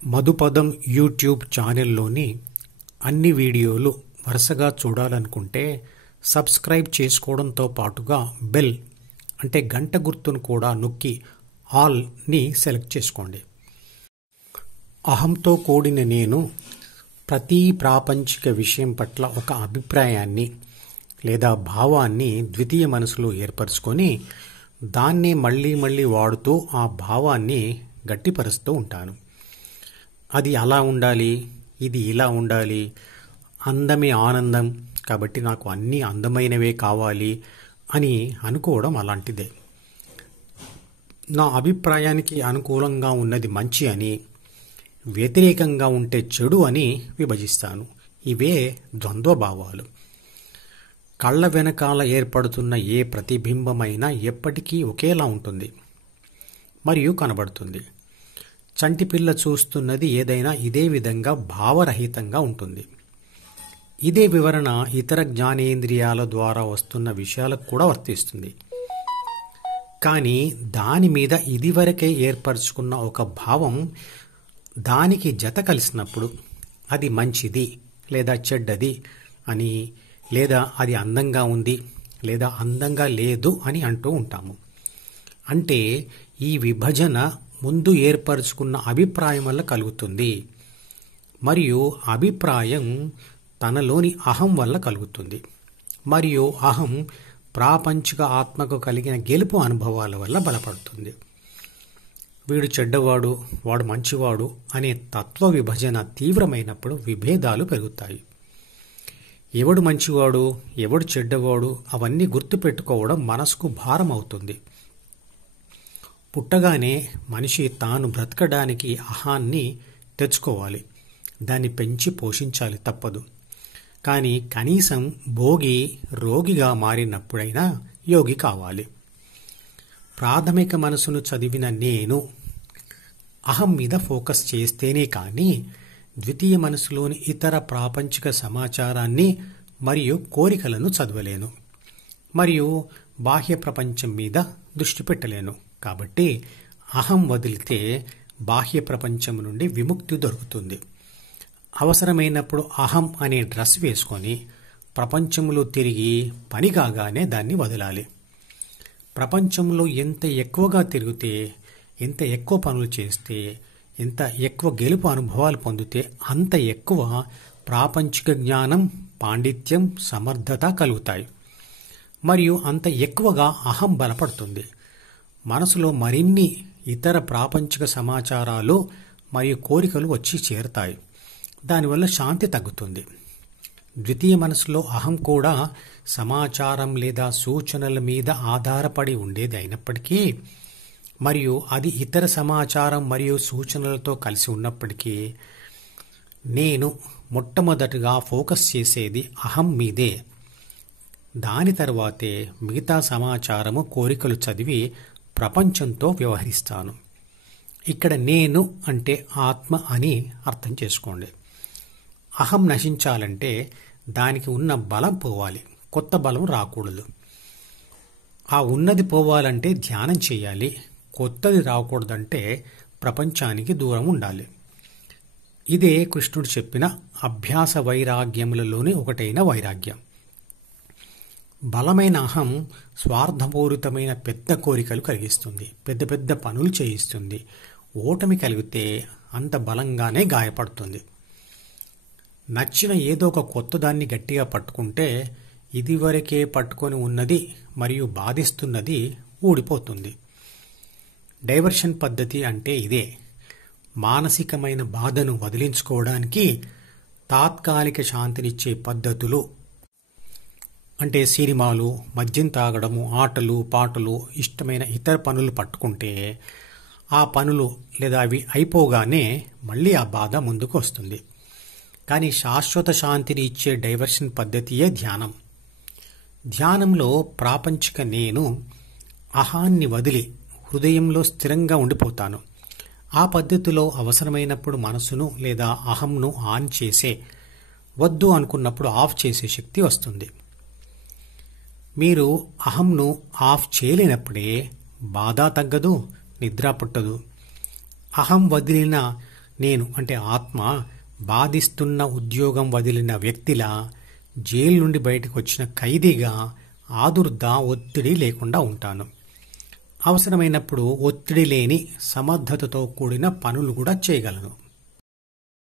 మధుపదం YouTube ఛానల్లోని అన్ని వీడియోలు వరుసగా చూడాలనుకుంటే సబ్స్క్రైబ్ చేసుకోవడంతో పాటుగా బెల్ అంటే గంట గుర్తును కూడా నొక్కి ఆల్ని సెలెక్ట్ చేసుకోండి. అహంతో కూడిన నేను ప్రతి ప్రాపంచిక విషయం పట్ల ఒక అభిప్రాయాన్ని లేదా భావాన్ని ద్వితీయ మనసులో ఏర్పరచుకొని దాన్నే మళ్ళీ మళ్ళీ వాడుతూ ఆ భావాన్ని గట్టిపరుస్తూ ఉంటాను. అది అలా ఉండాలి, ఇది ఇలా ఉండాలి, అందమే ఆనందం కాబట్టి నాకు అన్నీ అందమైనవే కావాలి అని అనుకోవడం అలాంటిదే. నా అభిప్రాయానికి అనుకూలంగా ఉన్నది మంచి అని, వ్యతిరేకంగా ఉంటే చెడు అని విభజిస్తాను. ఇవే ద్వంద్వ భావాలు. కళ్ళ వెనకాల ఏర్పడుతున్న ఏ ప్రతిబింబమైనా ఎప్పటికీ ఒకేలా ఉంటుంది మరియు కనబడుతుంది. చంటిపిల్ల చూస్తున్నది ఏదైనా ఇదే విధంగా భావరహితంగా ఉంటుంది. ఇదే వివరణ ఇతర జ్ఞానేంద్రియాల ద్వారా వస్తున్న విషయాలకు కూడా వర్తిస్తుంది. కానీ దాని మీద ఇదివరకే ఏర్పరచుకున్న ఒక భావం దానికి జత కలిసినప్పుడు అది మంచిది లేదా చెడ్డది అని, లేదా అది అందంగా ఉంది లేదా అందంగా లేదు అని అంటూ ఉంటాము. అంటే ఈ విభజన ముందు ఏర్పరచుకున్న అభిప్రాయం వల్ల కలుగుతుంది మరియు అభిప్రాయం తనలోని అహం వల్ల కలుగుతుంది మరియు అహం ప్రాపంచిక ఆత్మకు కలిగిన గెలుపు అనుభవాల వల్ల బలపడుతుంది. వీడు చెడ్డవాడు, వాడు మంచివాడు అనే తత్వ విభజన తీవ్రమైనప్పుడు విభేదాలు పెరుగుతాయి. ఎవడు మంచివాడు, ఎవడు చెడ్డవాడు అవన్నీ గుర్తుపెట్టుకోవడం మనసుకు భారం అవుతుంది. పుట్టగానే మనిషి తాను బ్రతకడానికి అహాన్ని తెచ్చుకోవాలి, దాన్ని పెంచి పోషించాలి, తప్పదు. కానీ కనీసం భోగి రోగిగా మారినప్పుడైనా యోగి కావాలి. ప్రాథమిక మనసును చదివిన నేను అహం మీద ఫోకస్ చేస్తేనే కానీ ద్వితీయ మనసులోని ఇతర ప్రాపంచిక సమాచారాన్ని మరియు కోరికలను చదవలేను మరియు బాహ్య ప్రపంచం మీద దృష్టి పెట్టలేను. కాబట్టి అహం వదిలితే బాహ్య ప్రపంచం నుండి విముక్తి దొరుకుతుంది. అవసరమైనప్పుడు అహం అనే డ్రెస్ వేసుకొని ప్రపంచంలో తిరిగి పని కాగానే దాన్ని వదలాలి. ప్రపంచంలో ఎంత ఎక్కువగా తిరిగితే, ఎంత ఎక్కువ పనులు చేస్తే, ఎంత ఎక్కువ గెలుపు అనుభవాలు పొందితే అంత ఎక్కువ ప్రాపంచిక జ్ఞానం, పాండిత్యం, సమర్థత కలుగుతాయి మరియు అంత ఎక్కువగా అహం బలపడుతుంది. మనసులో మరిన్ని ఇతర ప్రాపంచిక సమాచారాలు మరియు కోరికలు వచ్చి చేరతాయి. దానివల్ల శాంతి తగ్గుతుంది. ద్వితీయ మనసులో అహం కూడా సమాచారం లేదా సూచనల మీద ఆధారపడి ఉండేది అయినప్పటికీ మరియు అది ఇతర సమాచారం మరియు సూచనలతో కలిసి ఉన్నప్పటికీ నేను మొట్టమొదటిగా ఫోకస్ చేసేది అహం మీదే. దాని తర్వాతే మిగతా సమాచారము, కోరికలు చదివి ప్రపంచంతో వ్యవహరిస్తాను. ఇక్కడ నేను అంటే ఆత్మ అని అర్థం చేసుకోండి. అహం నశించాలంటే దానికి ఉన్న బలం పోవాలి, కొత్త బలం రాకూడదు. ఆ ఉన్నది పోవాలంటే ధ్యానం చేయాలి, కొత్తది రాకూడదంటే ప్రపంచానికి దూరం ఉండాలి. ఇదే కృష్ణుడు చెప్పిన అభ్యాస వైరాగ్యములలోని ఒకటైన వైరాగ్యం. బలమైన అహం స్వార్థపూరితమైన పెద్ద కోరికలు కలిగిస్తుంది, పెద్ద పెద్ద పనులు చేయిస్తుంది. ఓటమి కలిగితే అంత బలంగానే గాయపడుతుంది. నచ్చిన ఏదో ఒక కొత్త దాన్ని గట్టిగా పట్టుకుంటే ఇదివరకే పట్టుకొని ఉన్నది మరియు బాధిస్తున్నది ఊడిపోతుంది. డైవర్షన్ పద్ధతి అంటే ఇదే. మానసికమైన బాధను వదిలించుకోవడానికి తాత్కాలిక శాంతినిచ్చే పద్ధతులు అంటే సినిమాలు, మద్యం తాగడము, ఆటలు, పాటలు, ఇష్టమైన ఇతర పనులు పట్టుకుంటే ఆ పనులు లేదా అవి అయిపోగానే మళ్ళీ ఆ బాధ ముందుకు వస్తుంది. కానీ శాశ్వత శాంతిని ఇచ్చే డైవర్షన్ పద్ధతియే ధ్యానం. ధ్యానంలో ప్రాపంచిక నేను అహాన్ని వదిలి హృదయంలో స్థిరంగా ఉండిపోతాను. ఆ పద్ధతిలో అవసరమైనప్పుడు మనసును లేదా అహంను ఆన్ చేసే, వద్దు అనుకున్నప్పుడు ఆఫ్ చేసే శక్తి వస్తుంది. మీరు అహంను ఆఫ్ చేయలేనప్పుడే బాధ తగ్గదు, నిద్ర పుట్టదు. అహం వదిలిన నేను అంటే ఆత్మ బాధిస్తున్న ఉద్యోగం వదిలిన వ్యక్తిలా, జైలు నుండి బయటకు వచ్చిన ఖైదీగా ఆదుర్ద, ఒత్తిడి లేకుండా ఉంటాను. అవసరమైనప్పుడు ఒత్తిడి లేని సమర్థతతో కూడిన పనులు కూడా చేయగలను.